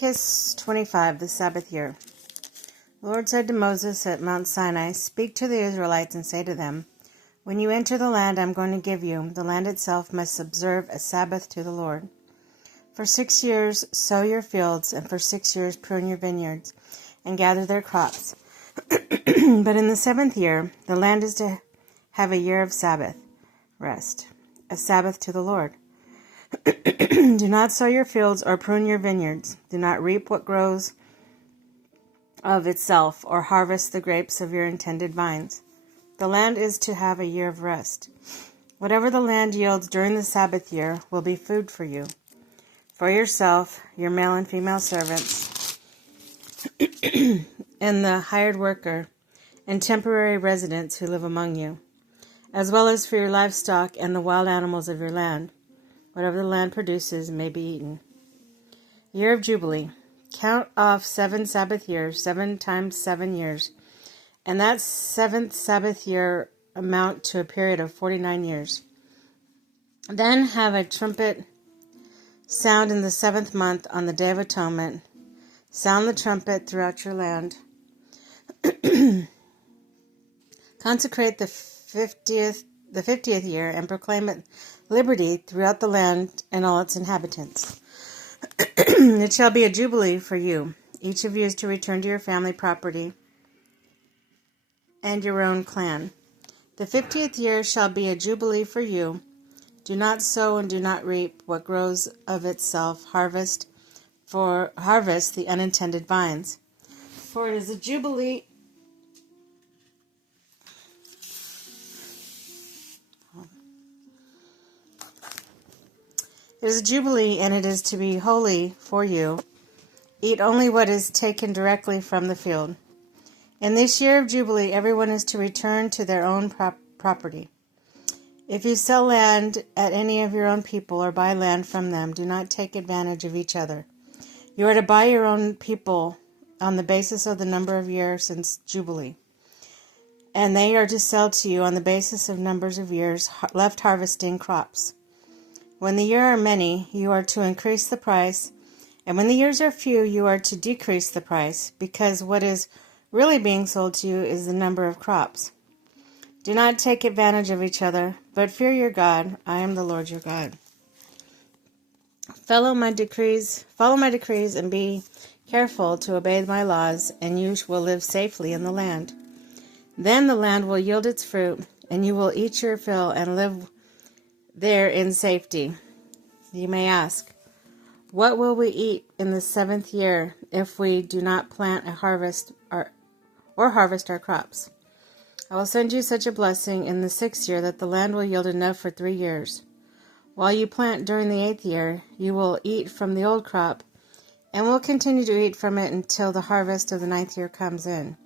Leviticus 25, the Sabbath year. The Lord said to Moses at Mount Sinai, "Speak to the Israelites and say to them, when you enter the land I am going to give you, the land itself must observe a Sabbath to the Lord. For 6 years sow your fields, and for 6 years prune your vineyards, and gather their crops. But in the 7th year, the land is to have a year of Sabbath rest, a Sabbath to the Lord. Do not sow your fields or prune your vineyards. Do not reap what grows of itself, or harvest the grapes of your intended vines. The land is to have a year of rest. Whatever the land yields during the Sabbath year will be food for you, for yourself, your male and female servants, and the hired worker and temporary residents who live among you, as well as for your livestock and the wild animals of your land. Whatever the land produces may be eaten. Year of Jubilee. Count off 7 Sabbath years, 7 times 7 years, and that 7th Sabbath year amount to a period of 49 years. Then have a trumpet sound in the 7th month on the Day of Atonement. Sound the trumpet throughout your land. Consecrate the 50th year and proclaim it liberty throughout the land and all its inhabitants. It shall be a jubilee for you. Each of you is to return to your family property and your own clan. The 50th year shall be a jubilee for you. Do not sow and do not reap what grows of itself. Harvest the unintended vines. For it is a jubilee. It is a jubilee, and it is to be holy for you. Eat only what is taken directly from the field. In this year of jubilee, everyone is to return to their own property. If you sell land at any of your own people or buy land from them, do not take advantage of each other. You are to buy your own people on the basis of the number of years since jubilee, and they are to sell to you on the basis of numbers of years left harvesting crops. When the years are many, you are to increase the price, and when the years are few, you are to decrease the price, because what is really being sold to you is the number of crops. Do not take advantage of each other, but fear your God. I am the Lord your God. Follow my decrees, and be careful to obey my laws, and you will live safely in the land. Then the land will yield its fruit, and you will eat your fill and live there in safety. You may ask, what will we eat in the 7th year if we do not plant or harvest our crops? I will send you such a blessing in the 6th year that the land will yield enough for 3 years. While you plant during the 8th year, you will eat from the old crop, and will continue to eat from it until the harvest of the 9th year comes in.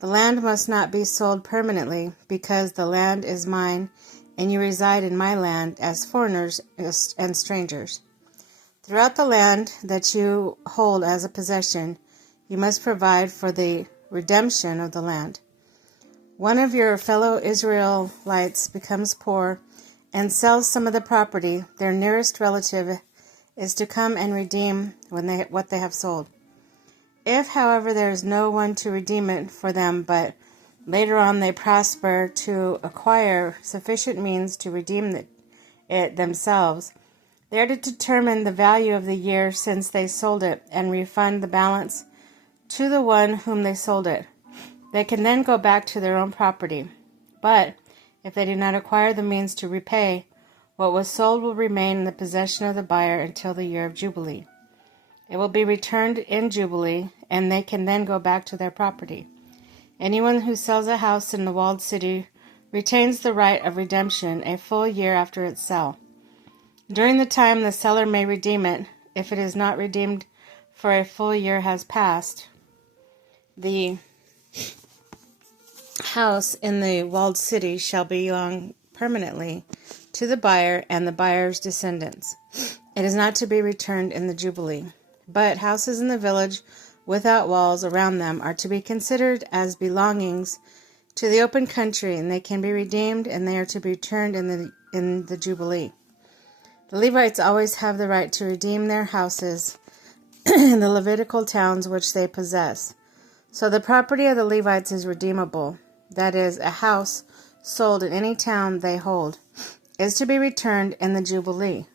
The land must not be sold permanently, because the land is mine, and you reside in my land as foreigners and strangers. Throughout the land that you hold as a possession, you must provide for the redemption of the land. One of your fellow Israelites becomes poor and sells some of the property. Their nearest relative is to come and redeem what they have sold. If, however, there is no one to redeem it for them, but later on they prosper to acquire sufficient means to redeem it themselves, they are to determine the value of the year since they sold it and refund the balance to the one whom they sold it. They can then go back to their own property. But if they do not acquire the means to repay, what was sold will remain in the possession of the buyer until the year of Jubilee. It will be returned in Jubilee, and they can then go back to their property. Anyone who sells a house in the walled city retains the right of redemption a full year after its sale. During the time the seller may redeem it, if it is not redeemed for a full year has passed, the house in the walled city shall belong permanently to the buyer and the buyer's descendants. It is not to be returned in the Jubilee. But houses in the village without walls around them are to be considered as belongings to the open country, and they can be redeemed, and they are to be returned in the Jubilee. The Levites always have the right to redeem their houses in the Levitical towns which they possess. So the property of the Levites is redeemable, that is, a house sold in any town they hold, is to be returned in the Jubilee.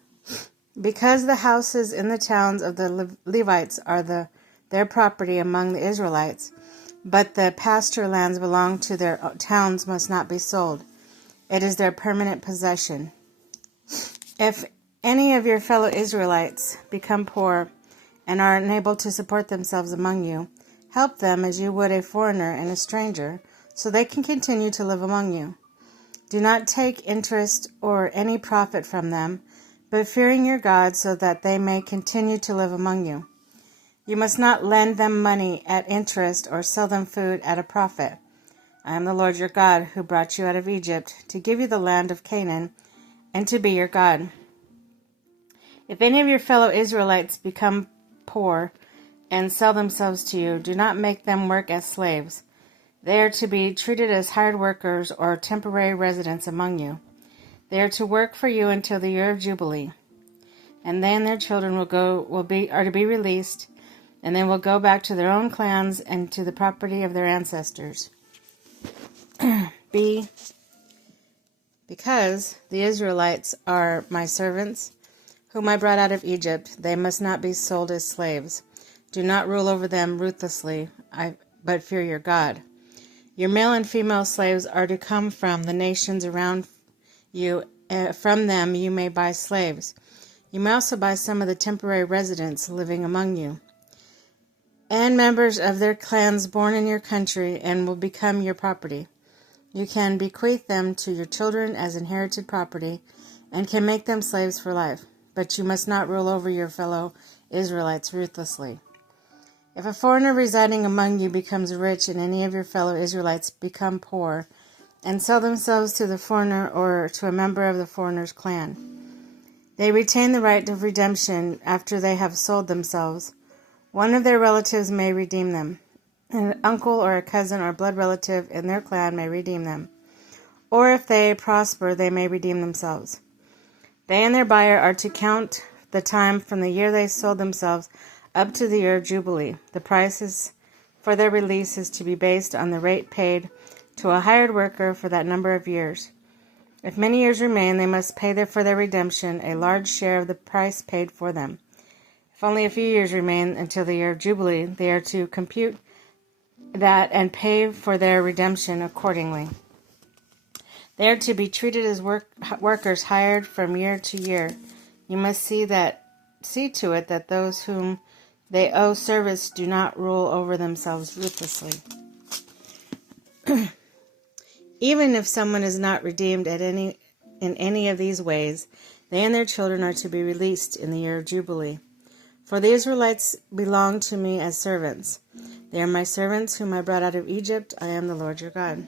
Because the houses in the towns of the Levites are their property among the Israelites, but the pasture lands belong to their towns must not be sold. It is their permanent possession. If any of your fellow Israelites become poor and are unable to support themselves among you, help them as you would a foreigner and a stranger, so they can continue to live among you. Do not take interest or any profit from them, but fearing your God so that they may continue to live among you. You must not lend them money at interest or sell them food at a profit. I am the Lord your God, who brought you out of Egypt to give you the land of Canaan and to be your God. If any of your fellow Israelites become poor and sell themselves to you, do not make them work as slaves. They are to be treated as hired workers or temporary residents among you. They are to work for you until the year of Jubilee, and then their children are to be released, and they will go back to their own clans and to the property of their ancestors. B. Because the Israelites are my servants, whom I brought out of Egypt, they must not be sold as slaves. Do not rule over them ruthlessly, but fear your God. Your male and female slaves are to come from the nations around you. From them you may buy slaves. You may also buy some of the temporary residents living among you, and members of their clans born in your country, and will become your property. You can bequeath them to your children as inherited property, and can make them slaves for life. But you must not rule over your fellow Israelites ruthlessly. If a foreigner residing among you becomes rich and any of your fellow Israelites become poor and sell themselves to the foreigner or to a member of the foreigner's clan, they retain the right of redemption after they have sold themselves. One of their relatives may redeem them. An uncle or a cousin or blood relative in their clan may redeem them. Or if they prosper, they may redeem themselves. They and their buyer are to count the time from the year they sold themselves up to the year of Jubilee. The prices for their release is to be based on the rate paid to a hired worker for that number of years. If many years remain, they must pay for their redemption a large share of the price paid for them. If only a few years remain until the year of Jubilee, they are to compute that and pay for their redemption accordingly. They are to be treated as workers hired from year to year. You must see to it that those whom they owe service do not rule over themselves ruthlessly. Even if someone is not redeemed in any of these ways, they and their children are to be released in the year of Jubilee. For the Israelites belong to me as servants. They are my servants whom I brought out of Egypt. I am the Lord your God.